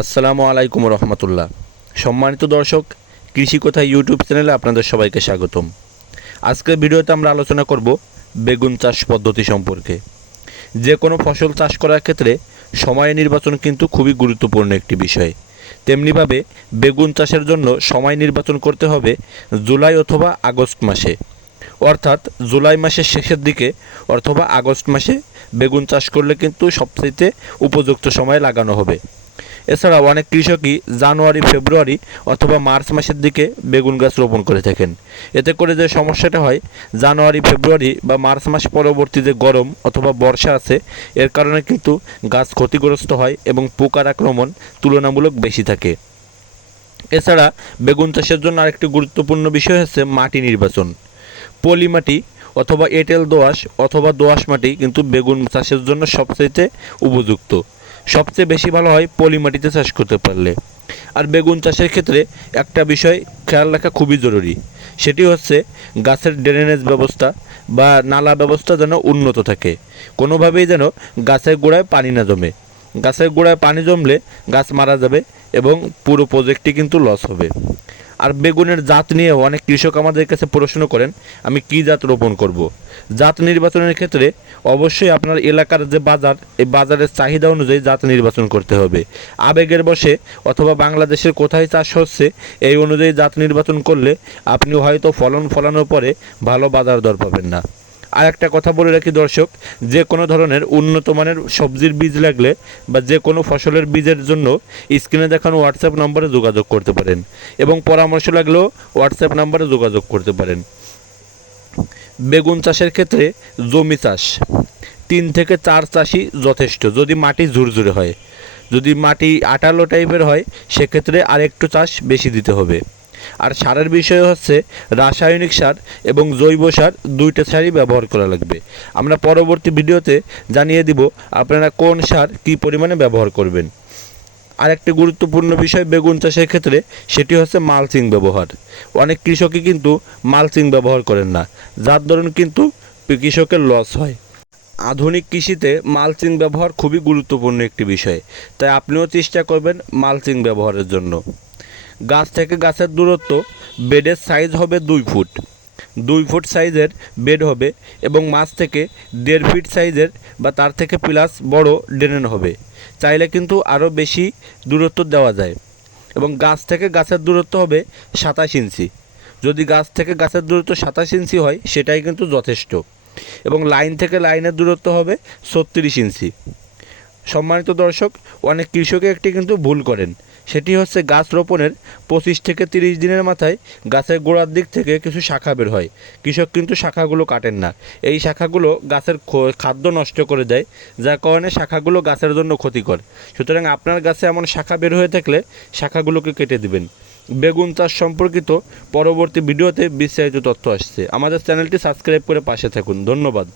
আসসালামু আলাইকুম রহমতুল্লাহ। সম্মানিত দর্শক, কৃষি কথা ইউটিউব চ্যানেলে আপনাদের সবাইকে স্বাগতম। আজকের ভিডিওতে আমরা আলোচনা করব বেগুন চাষ পদ্ধতি সম্পর্কে। যে কোনো ফসল চাষ করার ক্ষেত্রে সময় নির্বাচন কিন্তু খুবই গুরুত্বপূর্ণ একটি বিষয়। তেমনিভাবে বেগুন চাষের জন্য সময় নির্বাচন করতে হবে জুলাই অথবা আগস্ট মাসে। অর্থাৎ জুলাই মাসের শেষের দিকে অথবা আগস্ট মাসে বেগুন চাষ করলে কিন্তু সবচেয়ে উপযুক্ত সময় লাগানো হবে। এছাড়াও অনেক কৃষকই জানুয়ারি, ফেব্রুয়ারি অথবা মার্চ মাসের দিকে বেগুন গাছ রোপণ করে থাকেন। এতে করে যে সমস্যাটা হয়, জানুয়ারি, ফেব্রুয়ারি বা মার্চ মাস পরবর্তী যে গরম অথবা বর্ষা আছে, এর কারণে কিন্তু গাছ ক্ষতিগ্রস্ত হয় এবং পোকার আক্রমণ তুলনামূলক বেশি থাকে। এছাড়া বেগুন চাষের জন্য আরেকটি গুরুত্বপূর্ণ বিষয় হচ্ছে মাটি নির্বাচন। পলি মাটি অথবা এঁটেল দোআঁশ অথবা দোআঁশ মাটি কিন্তু বেগুন চাষের জন্য সবচাইতে উপযুক্ত। সবচেয়ে বেশি ভালো হয় পলি মাটিতে চাষ করতে পারলে। আর বেগুন চাষের ক্ষেত্রে একটা বিষয় খেয়াল রাখা খুবই জরুরি। সেটি হচ্ছে গাছের ড্রেনেজ ব্যবস্থা বা নালা ব্যবস্থা যেন উন্নত থাকে। কোনোভাবেই যেন গাছের গোড়ায় পানি না জমে। গাছের গোড়ায় পানি জমলে গাছ মারা যাবে এবং পুরো প্রজেক্টটি কিন্তু লস হবে। আর বেগুনের জাত নিয়েও অনেক কৃষক আমাদের কাছে প্রশ্ন করেন, আমি কী জাত রোপণ করব। জাত নির্বাচনের ক্ষেত্রে অবশ্যই আপনার এলাকার যে বাজার, এই বাজারের চাহিদা অনুযায়ী জাত নির্বাচন করতে হবে আবেগের বসে অথবা বাংলাদেশের কোথায় চাষ হচ্ছে, এই অনুযায়ী জাত নির্বাচন করলে আপনি হয়তো ফলন ফলানোর পরে ভালো বাজার দর পাবেন না আর একটা কথা বলে রাখি দর্শক, যে কোনো ধরনের উন্নত মানের সবজির বীজ লাগলে বা যে কোনো ফসলের বীজের জন্য স্ক্রিনে দেখানো হোয়াটসঅ্যাপ নম্বরে যোগাযোগ করতে পারেন এবং পরামর্শ লাগলেও হোয়াটসঅ্যাপ নম্বরে যোগাযোগ করতে পারেন। বেগুন চাষের ক্ষেত্রে জমি চাষ, তিন থেকে চার চাষই যথেষ্ট, যদি মাটি ঝুরঝুরে হয়। যদি মাটি আটালো টাইপের হয়, সেক্ষেত্রে আরেকটু চাষ বেশি দিতে হবে। আর সারের বিষয় হচ্ছে রাসায়নিক সার এবং জৈব সার দুইটা সারই ব্যবহার করা লাগবে। আমরা পরবর্তী ভিডিওতে জানিয়ে দিব আপনারা কোন সার কী পরিমাণে ব্যবহার করবেন। আরেকটি গুরুত্বপূর্ণ বিষয় বেগুন চাষের ক্ষেত্রে, সেটি হচ্ছে মালচিং ব্যবহার। অনেক কৃষকই কিন্তু মালচিং ব্যবহার করেন না, যার দরুন কিন্তু কৃষকের লস হয়। আধুনিক কৃষিতে মালচিং ব্যবহার খুবই গুরুত্বপূর্ণ একটি বিষয়, তাই আপনিও চেষ্টা করবেন মালচিং ব্যবহারের জন্য। গাছ থেকে গাছের দূরত্ব, বেডের সাইজ হবে দুই ফুট। দুই ফুট সাইজের বেড হবে এবং মাছ থেকে দেড় ফিট সাইজের বা তার থেকে প্লাস বড় ড্রেন হবে। চাইলে কিন্তু আরও বেশি দূরত্ব দেওয়া যায় এবং গাছ থেকে গাছের দূরত্ব হবে সাতাশ ইঞ্চি। যদি গাছ থেকে গাছের দূরত্ব সাতাশ ইঞ্চি হয়, সেটাই কিন্তু যথেষ্ট এবং লাইন থেকে লাইনের দূরত্ব হবে ছত্রিশ ইঞ্চি। সম্মানিত দর্শক, অনেক কৃষকে একটি কিন্তু ভুল করেন। সেটি হচ্ছে গাছ রোপণের পঁচিশ থেকে তিরিশ দিনের মাথায় গাছের গোড়ার দিক থেকে কিছু শাখা বের হয়। কৃষক কিন্তু শাখাগুলো কাটেন না। এই শাখাগুলো গাছের খাদ্য নষ্ট করে দেয়, যার কারণে শাখাগুলো গাছের জন্য ক্ষতিকর। সুতরাং আপনার গাছে এমন শাখা বের হয়ে থাকলে শাখাগুলোকে কেটে দিবেন। বেগুন চাষ সম্পর্কিত পরবর্তী ভিডিওতে বিস্তারিত তথ্য আসছে। আমাদের চ্যানেলটি সাবস্ক্রাইব করে পাশে থাকুন। ধন্যবাদ।